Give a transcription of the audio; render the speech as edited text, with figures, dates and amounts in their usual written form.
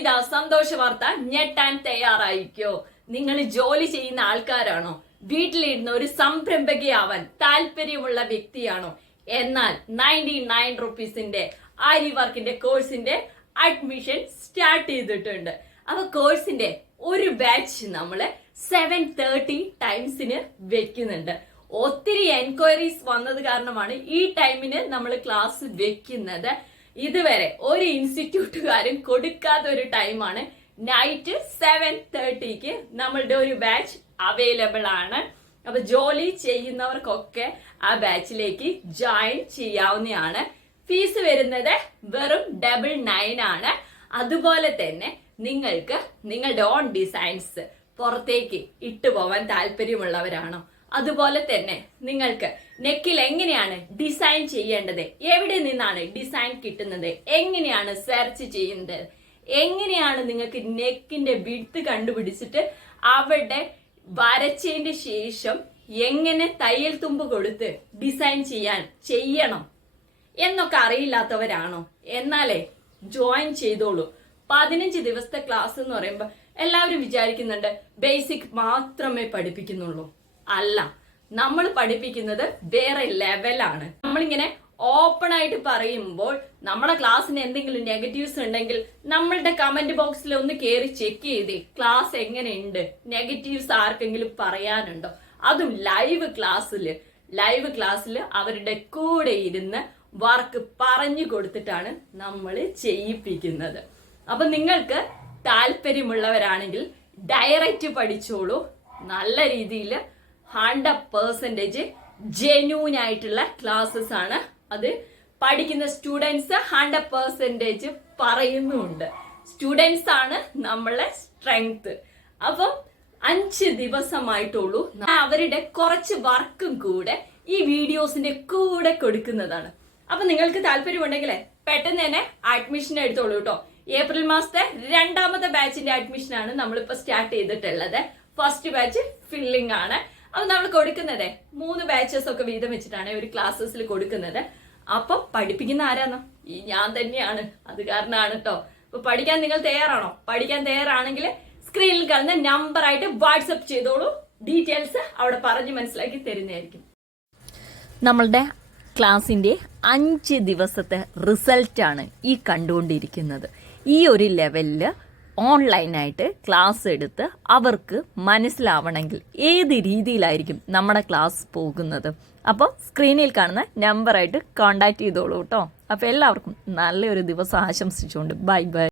ഇതാ സന്തോഷ വാർത്ത. ഞെട്ടാൻ തയ്യാറായിക്കോ? നിങ്ങൾ ജോലി ചെയ്യുന്ന ആൾക്കാരാണോ? വീട്ടിലിരുന്ന് ഒരു സംരംഭകയാവാൻ താല്പര്യമുള്ള വ്യക്തിയാണോ? എന്നാൽ 99 റുപ്പീസിന്റെ ആരി വർക്കിന്റെ കോഴ്സിന്റെ അഡ്മിഷൻ സ്റ്റാർട്ട് ചെയ്തിട്ടുണ്ട്. അപ്പൊ കോഴ്സിന്റെ ഒരു ബാച്ച് നമ്മള് 7:30 ടൈംസിന് വെക്കുന്നുണ്ട്. ഒത്തിരി എൻക്വയറീസ് വന്നത് കാരണമാണ് ഈ ടൈമിന് നമ്മൾ ക്ലാസ് വെക്കുന്നത്. ഇതുവരെ ഒരു ഇൻസ്റ്റിറ്റ്യൂട്ടുകാരും കൊടുക്കാത്ത ഒരു ടൈമാണ്. നൈറ്റ് 7:30ക്ക് നമ്മളുടെ ഒരു ബാച്ച് അവൈലബിൾ ആണ്. അപ്പൊ ജോലി ചെയ്യുന്നവർക്കൊക്കെ ആ ബാച്ചിലേക്ക് ജോയിൻ ചെയ്യാവുന്നതാണ്. ഫീസ് വരുന്നത് വെറും 999 ആണ്. അതുപോലെ തന്നെ നിങ്ങൾക്ക് നിങ്ങളുടെ ഓൺ ഡിസൈൻസ് പുറത്തേക്ക് ഇട്ടുപോവാൻ താല്പര്യമുള്ളവരാണോ? അതുപോലെ തന്നെ നിങ്ങൾക്ക് നെക്കിൽ എങ്ങനെയാണ് ഡിസൈൻ ചെയ്യേണ്ടത്, എവിടെ നിന്നാണ് ഡിസൈൻ കിട്ടുന്നത്, എങ്ങനെയാണ് സെർച്ച് ചെയ്യുന്നത്, എങ്ങനെയാണ് നിങ്ങൾക്ക് നെക്കിന്റെ വിഡ്ത് കണ്ടുപിടിച്ചിട്ട് അവിടെ വരച്ചതിന്റെ ശേഷം എങ്ങനെ തയ്യൽ തുമ്പ് കൊടുത്ത് ഡിസൈൻ ചെയ്യണം എന്നൊക്കെ അറിയില്ലാത്തവരാണോ? എന്നാലേ ജോയിൻ ചെയ്തോളൂ. 15 ദിവസത്തെ ക്ലാസ് എന്ന് പറയുമ്പോൾ എല്ലാവരും വിചാരിക്കുന്നുണ്ട് ബേസിക് മാത്രമേ പഠിപ്പിക്കുന്നുള്ളൂ. അല്ല, നമ്മൾ പഠിപ്പിക്കുന്നത് വേറെ ലെവലാണ്. നമ്മളിങ്ങനെ ഓപ്പൺ ആയിട്ട് പറയുമ്പോൾ നമ്മുടെ ക്ലാസ്സിന് എന്തെങ്കിലും നെഗറ്റീവ്സ് ഉണ്ടെങ്കിൽ നമ്മളുടെ കമന്റ് ബോക്സിൽ ഒന്ന് കയറി ചെക്ക് ചെയ്തേ. ക്ലാസ് എങ്ങനെയുണ്ട്, നെഗറ്റീവ്സ് ആർക്കെങ്കിലും പറയാനുണ്ടോ? അതും ലൈവ് ക്ലാസ്സിൽ അവരുടെ കൂടെ ഇരുന്ന് വർക്ക് പറഞ്ഞു കൊടുത്തിട്ടാണ് നമ്മൾ ചെയ്യിപ്പിക്കുന്നത്. അപ്പൊ നിങ്ങൾക്ക് താല്പര്യമുള്ളവരാണെങ്കിൽ ഡയറക്റ്റ് പഠിച്ചോളൂ. നല്ല രീതിയിൽ 100% ജെന്യൂൻ ആയിട്ടുള്ള ക്ലാസ്സസ് ആണ്. അത് പഠിക്കുന്ന സ്റ്റുഡൻസ് 100% പറയുന്നുണ്ട്. സ്റ്റുഡൻസ് ആണ് നമ്മളെ സ്ട്രെങ്ത്. അപ്പം 5 ദിവസമായിട്ടുള്ളൂ. അവരുടെ കുറച്ച് വർക്കും കൂടെ ഈ വീഡിയോസിന്റെ കൂടെ കൊടുക്കുന്നതാണ്. അപ്പൊ നിങ്ങൾക്ക് താല്പര്യമുണ്ടെങ്കിൽ പെട്ടെന്ന് തന്നെ അഡ്മിഷൻ എടുത്തോളൂ കേട്ടോ. ഏപ്രിൽ മാസത്തെ 2ാമത്തെ ബാച്ചിന്റെ അഡ്മിഷൻ ആണ് നമ്മളിപ്പോ സ്റ്റാർട്ട് ചെയ്തിട്ടുള്ളത്. ഫസ്റ്റ് ബാച്ച് ഫില്ലിംഗ് ആണ്. അപ്പൊ നമ്മൾ കൊടുക്കുന്നത് 3 ബാച്ചസ് ഒക്കെ വീതം വെച്ചിട്ടാണ് ഒരു ക്ലാസ്സസിൽ കൊടുക്കുന്നത്. അപ്പം പഠിപ്പിക്കുന്ന ആരാന്നോ? ഈ ഞാൻ തന്നെയാണ്. അത് കാരണമാണ് കേട്ടോ. അപ്പൊ പഠിക്കാൻ നിങ്ങൾ തയ്യാറാണോ? പഠിക്കാൻ തയ്യാറാണെങ്കിൽ സ്ക്രീനിൽ കാണുന്ന നമ്പറായിട്ട് വാട്സപ്പ് ചെയ്തോളൂ. ഡീറ്റെയിൽസ് അവിടെ പറഞ്ഞ് മനസ്സിലാക്കി തരുന്നതായിരിക്കും. നമ്മളുടെ ക്ലാസിന്റെ 5 ദിവസത്തെ റിസൾട്ടാണ് ഈ കണ്ടുകൊണ്ടിരിക്കുന്നത്. ഈ ഒരു ലെവലിൽ ഓൺലൈനായിട്ട് ക്ലാസ് എടുത്ത് അവർക്ക് മനസ്സിലാവണമെങ്കിൽ ഏത് രീതിയിലായിരിക്കും നമ്മുടെ ക്ലാസ് പോകുന്നത്. അപ്പോൾ സ്ക്രീനിൽ കാണുന്ന നമ്പറായിട്ട് കോൺടാക്ട് ചെയ്തോളൂ കേട്ടോ. അപ്പോൾ എല്ലാവർക്കും നല്ലൊരു ദിവസം ആശംസിച്ചുകൊണ്ട് ബൈ.